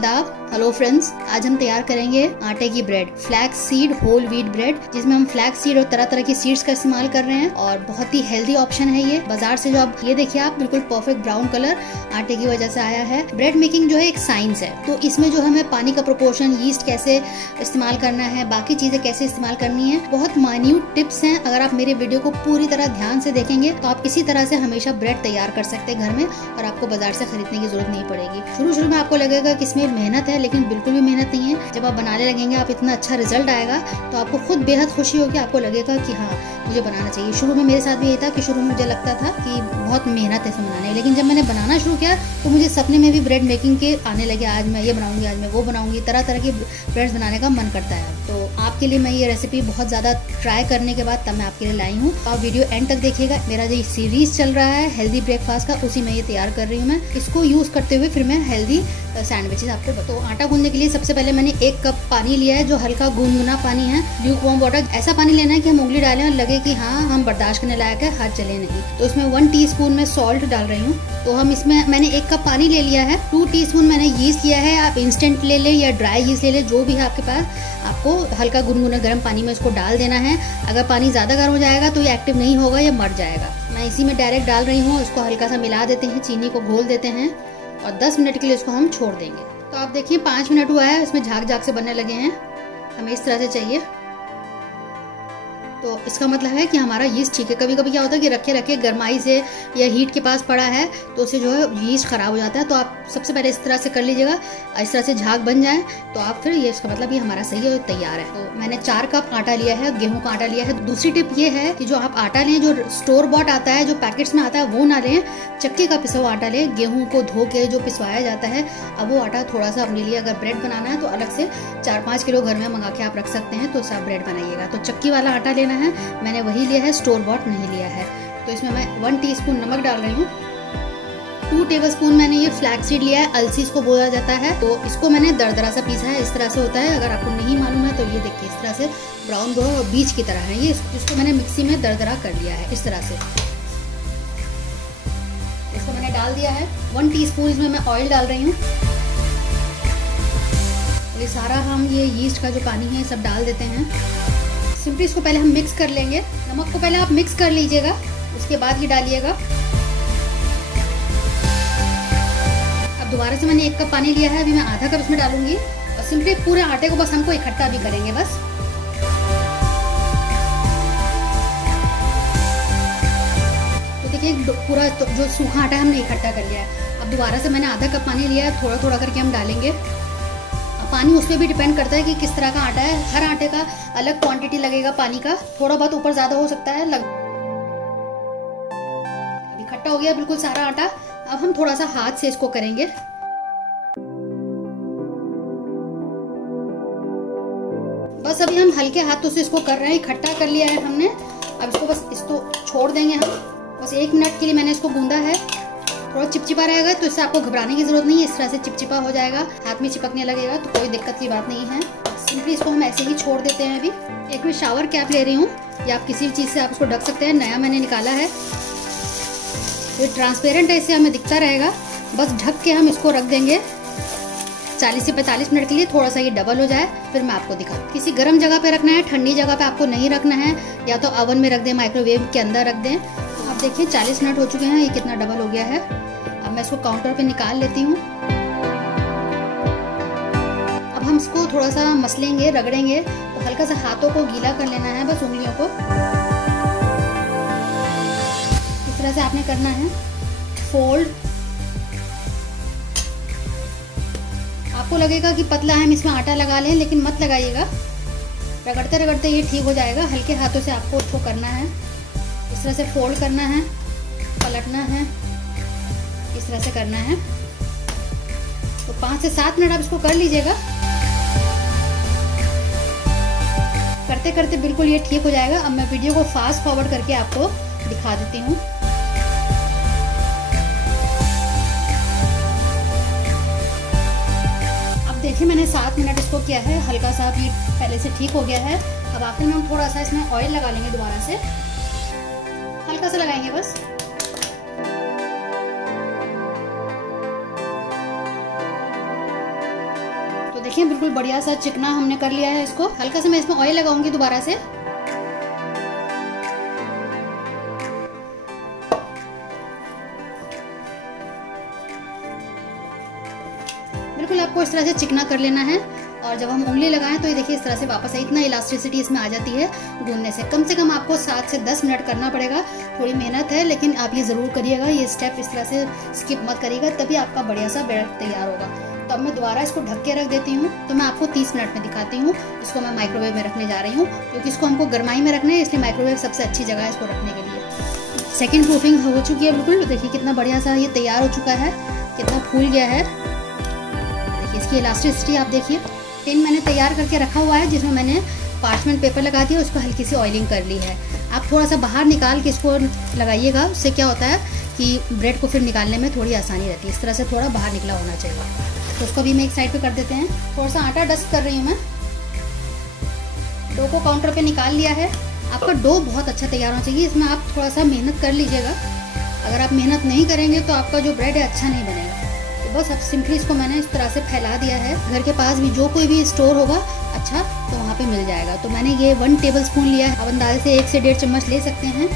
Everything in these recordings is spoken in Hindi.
आदाब। हेलो फ्रेंड्स, आज हम तैयार करेंगे आटे की bread, flax seed whole wheat bread, जिसमें हम फ्लैक्स सीड और तरह तरह की सीड्स का इस्तेमाल कर रहे हैं और बहुत ही हेल्दी ऑप्शन है ये। बाजार से जो आप ये देखिए, आप बिल्कुल परफेक्ट ब्राउन कलर आटे की वजह से आया है। ब्रेड मेकिंग जो है एक साइंस है, तो इसमें जो हमें पानी का प्रोपोर्शन, यीस्ट कैसे इस्तेमाल करना है, बाकी चीजें कैसे इस्तेमाल करनी है, बहुत माइन्यूट टिप्स हैं। अगर आप मेरे वीडियो को पूरी तरह ध्यान से देखेंगे तो आप इसी तरह से हमेशा ब्रेड तैयार कर सकते हैं घर में और आपको बाजार से खरीदने की जरूरत नहीं पड़ेगी। शुरू में आपको लगेगा कि इसमें मेहनत है, लेकिन बिल्कुल भी मेहनत नहीं है। जब आप बनाने लगेंगे, आप इतना अच्छा रिजल्ट आएगा तो आपको खुद बेहद खुशी होगी। आपको लगेगा कि हाँ, मुझे बनाना चाहिए। शुरू में मेरे साथ भी यही था कि शुरू में मुझे लगता था कि बहुत मेहनत है इसे बनाने, लेकिन जब मैंने बनाना शुरू किया तो मुझे सपने में भी ब्रेड मेकिंग के आने लगे। आज मैं ये बनाऊंगी, आज मैं वो बनाऊंगी, तरह तरह की ब्रेड्स बनाने का मन करता है। तो आपके लिए मैं ये रेसिपी बहुत ज़्यादा ट्राई करने के बाद तब मैं आपके लिए लाई हूँ। आप वीडियो एंड तक देखिएगा। मेरा जो सीरीज चल रहा है हेल्दी ब्रेकफास्ट का, उसी में ये तैयार कर रही हूँ मैं। इसको यूज़ करते हुए फिर मैं हेल्दी सैंडविचेस आपको बताओ। आटा गूंदने के लिए सबसे पहले मैंने 1 कप पानी लिया है, जो हल्का गुनगुना पानी है, ल्यूक वार्म वाटर। ऐसा पानी लेना है कि हम उंगली डालें और लगे कि हाँ, हम बर्दाश्त करने लायक है, हाथ जले नहीं। तो इसमें 1 टीस्पून में सॉल्ट डाल रही हूँ। तो हम इसमें मैंने 1 कप पानी ले लिया है। 2 टीस्पून मैंने यीस्ट लिया है। आप इंस्टेंट ले लें या ड्राई यीस्ट ले लें, जो भी है आपके पास। आपको हल्का गुनगुना गर्म पानी में इसको डाल देना है। अगर पानी ज़्यादा गर्म हो जाएगा तो ये एक्टिव नहीं होगा, ये मर जाएगा। मैं इसी में डायरेक्ट डाल रही हूँ। इसको हल्का सा मिला देते हैं, चीनी को घोल देते हैं और 10 मिनट के लिए इसको हम छोड़ देंगे। तो आप देखिए 5 मिनट हुआ है, इसमें झाग झाग से बनने लगे हैं। हमें इस तरह से चाहिए, तो इसका मतलब है कि हमारा यीस्ट ठीक है। कभी कभी क्या होता है कि रखे रखे गरमाई से या हीट के पास पड़ा है तो उससे जो है यीस्ट खराब हो जाता है। तो आप सबसे पहले इस तरह से कर लीजिएगा, इस तरह से झाग बन जाए तो आप फिर ये, इसका मतलब ये हमारा सही है, तैयार है। तो मैंने 4 कप आटा लिया है, गेहूं का आटा लिया है। दूसरी टिप ये है कि जो आप आटा लें, जो स्टोर बॉट आता है, जो पैकेट्स में आता है, वो ना लें। चक्की का पिसा हुआ आटा लें। गेहूं को धो के जो पिसवाया जाता है, अब वो आटा थोड़ा सा अपने लिए, अगर ब्रेड बनाना है तो अलग से 4-5 किलो घर में मंगा के आप रख सकते हैं, तो सब ब्रेड बनाइएगा। तो चक्की वाला आटा लेना है, मैंने वही लिया है, स्टोर बॉट नहीं लिया है। तो इसमें मैं 1 टीस्पून नमक डाल रही हूँ। 2 टेबलस्पून मैंने ये फ्लैक्स सीड लिया है, अलसी इसको बोला जाता है। तो इसको मैंने दरदरा सा पीसा है, इस तरह से होता है। अगर आपको नहीं मालूम है तो ये देखिए, इस तरह से ब्राउन ब्राउन और बीज की तरह है ये। इसको मैंने मिक्सी में दरदरा कर लिया है इस तरह से। इसको मैंने डाल दिया है। 1 टीस्पून इसमें मैं ऑयल डाल रही हूँ। ये सारा हम ये यीस्ट का जो पानी है सब डाल देते हैं। सिंपली इसको पहले हम मिक्स कर लेंगे। नमक को पहले आप मिक्स कर लीजिएगा, उसके बाद ये डालिएगा। अब दोबारा से मैंने 1 कप पानी लिया है, अभी मैं आधा कप इसमें डालूंगी और सिंपली पूरे आटे को बस हमको इकट्ठा भी करेंगे बस। तो देखिए पूरा जो सूखा आटा हमने इकट्ठा कर लिया है। अब दोबारा से मैंने आधा कप पानी लिया है, थोड़ा थोड़ा करके हम डालेंगे। पानी उस पर भी डिपेंड करता है कि किस तरह का आटा है। हर आटे का अलग क्वांटिटी लगेगा पानी का, थोड़ा बहुत ऊपर ज्यादा हो सकता है। अभी इकट्ठा हो गया बिल्कुल सारा आटा। अब हम थोड़ा सा हाथ से इसको करेंगे। बस अभी हम हल्के हाथों से इसको कर रहे हैं, इकट्ठा कर लिया है हमने। अब इसको बस इसको छोड़ देंगे हम। बस 1 मिनट के लिए मैंने इसको गूंदा है। थोड़ा चिपचिपा रहेगा तो इससे आपको घबराने की जरूरत नहीं है। इस तरह से चिपचिपा हो जाएगा, हाथ में चिपकने लगेगा तो कोई दिक्कत की बात नहीं है। सिंपली इसको हम ऐसे ही छोड़ देते हैं। अभी एक मैं शावर कैप ले रही हूँ, या आप किसी भी चीज़ से आप इसको ढक सकते हैं। नया मैंने निकाला है, ये ट्रांसपेरेंट है, इससे हमें दिखता रहेगा। बस ढक के हम इसको रख देंगे 40 से 45 मिनट के लिए। थोड़ा सा ये डबल हो जाए फिर मैं आपको दिखाऊँ। किसी गर्म जगह पे रखना है, ठंडी जगह पे आपको नहीं रखना है। या तो ओवन में रख दें, माइक्रोवेव के अंदर रख दें। तो आप देखिए 40 मिनट हो चुके हैं, ये कितना डबल हो गया है। अब मैं इसको काउंटर पे निकाल लेती हूँ। अब हम इसको थोड़ा सा मसलेंगे, रगड़ेंगे। तो हल्का सा हाथों को गीला कर लेना है, बस उंगलियों को इस तरह से आपने करना है। फोल्ड, आपको लगेगा कि पतला है, हम इसमें आटा लगा लें, लेकिन मत लगाइएगा। रगड़ते रगड़ते ये ठीक हो जाएगा। हल्के हाथों से आपको इसको करना है, इस तरह से फोल्ड करना है, पलटना है, इस तरह से करना है। तो 5 से 7 मिनट आप इसको कर लीजिएगा। करते करते बिल्कुल ये ठीक हो जाएगा। अब मैं वीडियो को फास्ट फॉरवर्ड करके आपको दिखा देती हूँ। अब देखिए मैंने 7 मिनट इसको किया है, हल्का सा भी पहले से ठीक हो गया है। अब आखिर में हम थोड़ा सा इसमें ऑयल लगा लेंगे, दोबारा से हल्का सा लगाएंगे बस। देखिए बिल्कुल बढ़िया सा चिकना हमने कर लिया है इसको। हल्का सा मैं इसमें ऑयल लगाऊंगी दोबारा से। बिल्कुल आपको इस तरह से चिकना कर लेना है और जब हम उंगली लगाएं तो ये देखिए इस तरह से वापस है। इतना इलास्टिसिटी इसमें आ जाती है गूंदने से। कम आपको 7 से 10 मिनट करना पड़ेगा। थोड़ी मेहनत है लेकिन आप ये ज़रूर करिएगा, ये स्टेप इस तरह से स्किप मत करिएगा, तभी आपका बढ़िया सा ब्रेड तैयार होगा। तो अब मैं दोबारा इसको ढक के रख देती हूँ। तो मैं आपको 30 मिनट में दिखाती हूँ। इसको मैं माइक्रोवेव में रखने जा रही हूँ क्योंकि इसको हमको गर्माई में रखना है, इसलिए माइक्रोवेव सबसे अच्छी जगह है इसको रखने के लिए। सेकेंड प्रूफिंग हो चुकी है बिल्कुल। देखिए कितना बढ़िया सा ये तैयार हो चुका है, कितना फूल गया है। देखिए इसकी इलास्टिसिटी आप देखिए। टिन मैंने तैयार करके रखा हुआ है जिसमें मैंने पार्चमेंट पेपर लगा दिया, उसको हल्की सी ऑयलिंग कर ली है। आप थोड़ा सा बाहर निकाल के इसको लगाइएगा, उससे क्या होता है कि ब्रेड को फिर निकालने में थोड़ी आसानी रहती है। इस तरह से थोड़ा बाहर निकला होना चाहिए। तो उसको भी मैं एक साइड पे कर देते हैं। थोड़ा सा आटा डस्ट कर रही हूँ मैं। डो को काउंटर पे निकाल लिया है। आपका डो बहुत अच्छा तैयार होना चाहिए। इसमें आप थोड़ा सा मेहनत कर लीजिएगा। अगर आप मेहनत नहीं करेंगे तो आपका जो ब्रेड है अच्छा नहीं बनेगा। तो बस अब सिंपली इसको मैंने इस तरह से फैला दिया है। घर के पास भी जो कोई भी स्टोर होगा अच्छा तो वहाँ पे मिल जाएगा। तो मैंने ये 1 टेबलस्पून लिया है। आप अंदाजे से 1 से 1.5 चम्मच ले सकते हैं।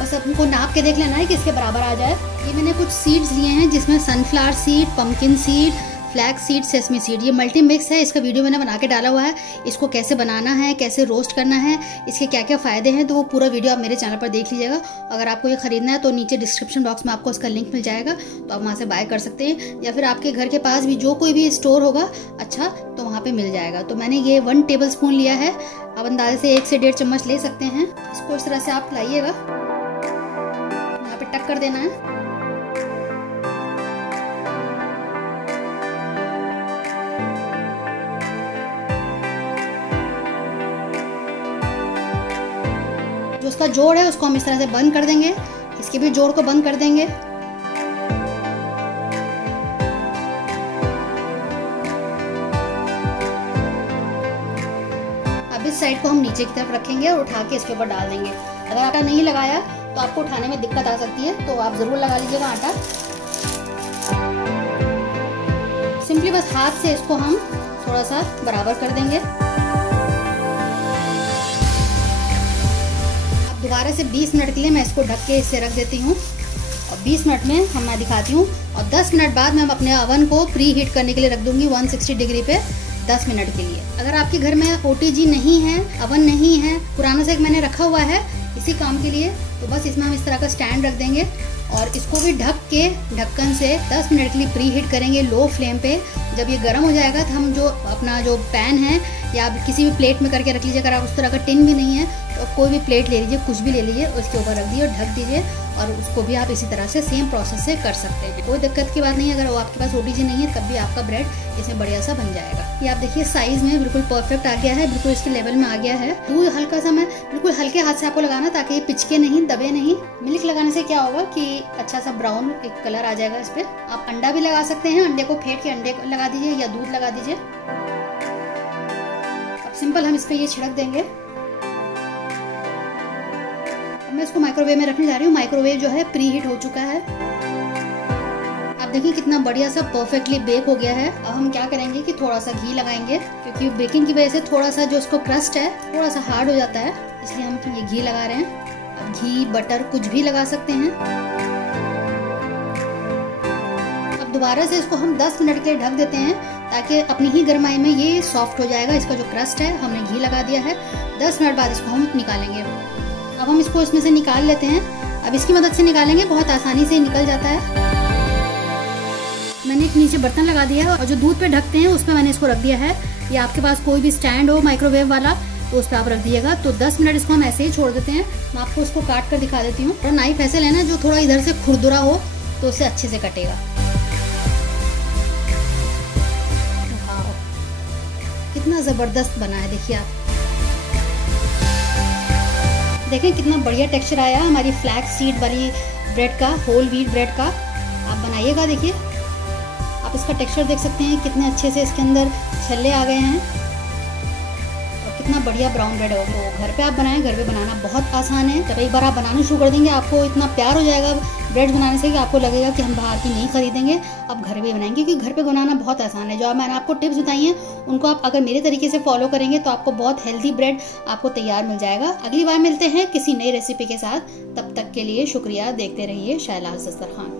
बस अब हमको नाप के देख लेना है कि इसके बराबर आ जाए। ये मैंने कुछ सीड्स लिए हैं जिसमें sunflower seed, pumpkin seed, flax seed, sesame seed, ये मल्टी मिक्स है। इसका वीडियो मैंने बना के डाला हुआ है। इसको कैसे बनाना है, कैसे रोस्ट करना है, इसके क्या क्या फ़ायदे हैं, तो वो पूरा वीडियो आप मेरे चैनल पर देख लीजिएगा। अगर आपको ये खरीदना है तो नीचे डिस्क्रिप्शन बॉक्स में आपको उसका लिंक मिल जाएगा, तो आप वहाँ से बाय कर सकते हैं। या फिर आपके घर के पास भी जो कोई भी स्टोर होगा अच्छा तो वहाँ पर मिल जाएगा। तो मैंने ये 1 टेबलस्पून लिया है। आप अंदाजे से 1 से 1.5 चम्मच ले सकते हैं। इसको इस तरह से आप लाइएगा, यहाँ पर टक कर देना है। जो उसका जोड़ है उसको हम इस तरह से बंद कर देंगे। इसके भी जोड़ को बंद कर देंगे। अब इस साइड को हम नीचे की तरफ रखेंगे और उठा के इसके ऊपर डाल देंगे। अगर आटा नहीं लगाया तो आपको उठाने में दिक्कत आ सकती है, तो आप जरूर लगा लीजिएगा आटा। सिंपली बस हाथ से इसको हम थोड़ा सा बराबर कर देंगे। दोबारा से 20 मिनट के लिए मैं इसको ढक के इससे रख देती हूँ और 20 मिनट में मैं दिखाती हूँ। और 10 मिनट बाद मैं अपने ओवन को प्री हीट करने के लिए रख दूंगी 160 डिग्री पे 10 मिनट के लिए। अगर आपके घर में OTG नहीं है, अवन नहीं है, पुराना सा एक मैंने रखा हुआ है इसी काम के लिए, तो बस इसमें हम इस तरह का स्टैंड रख देंगे और इसको भी ढक के ढक्कन से 10 मिनट के लिए प्री हीट करेंगे लो फ्लेम पे। जब ये गर्म हो जाएगा तो हम जो अपना जो पैन है या आप किसी भी प्लेट में करके रख लीजिए। अगर आप उस तरह का टिन भी नहीं है तो कोई भी प्लेट ले लीजिए, कुछ भी ले लीजिए, उसके ऊपर रख दिए और ढक दीजिए। और उसको भी आप इसी तरह से सेम प्रोसेस से कर सकते हैं। कोई दिक्कत की बात नहीं है। अगर वो आपके पास OTG नहीं है तब भी आपका ब्रेड इसमें बढ़िया सा बन जाएगा। ये आप देखिए साइज में बिल्कुल परफेक्ट आ गया है, बिल्कुल इसके लेवल में आ गया है। दूध हल्का सा मैं बिल्कुल हल्के हाथ से आपको लगाना ताकि ये पिचके नहीं, दबे नहीं। मिल्क लगाने से क्या होगा कि अच्छा सा ब्राउन एक कलर आ जाएगा इस पे। आप अंडा भी लगा सकते हैं, अंडे को फेंट के अंडे को लगा दीजिए या दूध लगा दीजिए। अब सिंपल हम इस पे ये छिड़क देंगे। अब मैं इसको माइक्रोवेव में रखने जा रही हूँ। माइक्रोवेव जो है प्री हीट हो चुका है। आप देखिए कितना बढ़िया सा परफेक्टली बेक हो गया है। अब हम क्या करेंगे कि थोड़ा सा घी लगाएंगे, क्योंकि बेकिंग की वजह से थोड़ा सा जो उसको क्रस्ट है थोड़ा सा हार्ड हो जाता है, इसलिए हम ये घी लगा रहे हैं। अब घी, बटर कुछ भी लगा सकते हैं। अब दोबारा से इसको हम 10 मिनट के लिए ढक देते हैं ताकि अपनी ही गर्माई में ये सॉफ्ट हो जाएगा। इसका जो क्रस्ट है हमने घी लगा दिया है। 10 मिनट बाद इसको हम निकालेंगे। अब हम इसको इसमें से निकाल लेते हैं। अब इसकी मदद से निकालेंगे, बहुत आसानी से निकल जाता है। मैंने एक नीचे बर्तन लगा दिया है और जो दूध पे ढकते हैं उस पर मैंने इसको रख दिया है। या आपके पास कोई भी स्टैंड हो माइक्रोवेव वाला तो उस पर आप रख दिएगा। तो 10 मिनट इसको हम ऐसे ही छोड़ देते हैं। मैं आपको इसको काट कर दिखा देती हूँ। और नाइफ ऐसे लेना जो थोड़ा इधर से खुरदुरा हो तो उससे अच्छे से कटेगा। कितना जबरदस्त बना है, देखिए आप देखें कितना बढ़िया टेक्सचर आया हमारी फ्लैक्स सीड वाली ब्रेड का, होल व्हीट ब्रेड का। आप बनाइएगा, देखिए आप इसका टेक्सचर देख सकते हैं कितने अच्छे से इसके अंदर छल्ले आ गए हैं और कितना बढ़िया ब्राउन ब्रेड हो। तो घर पे आप बनाएं, घर पे बनाना बहुत आसान है। जब एक बार आप बनाना शुरू कर देंगे आपको इतना प्यार हो जाएगा ब्रेड बनाने से कि आपको लगेगा कि हम बाहर की नहीं खरीदेंगे, अब घर पे बनाएंगे, क्योंकि घर पे बनाना बहुत आसान है। जो मैंने आपको टिप्स बताई हैं उनको आप अगर मेरे तरीके से फॉलो करेंगे तो आपको बहुत हेल्दी ब्रेड आपको तैयार मिल जाएगा। अगली बार मिलते हैं किसी नई रेसिपी के साथ, तब तक के लिए शुक्रिया। देखते रहिए शैलाज़ दस्तरखान।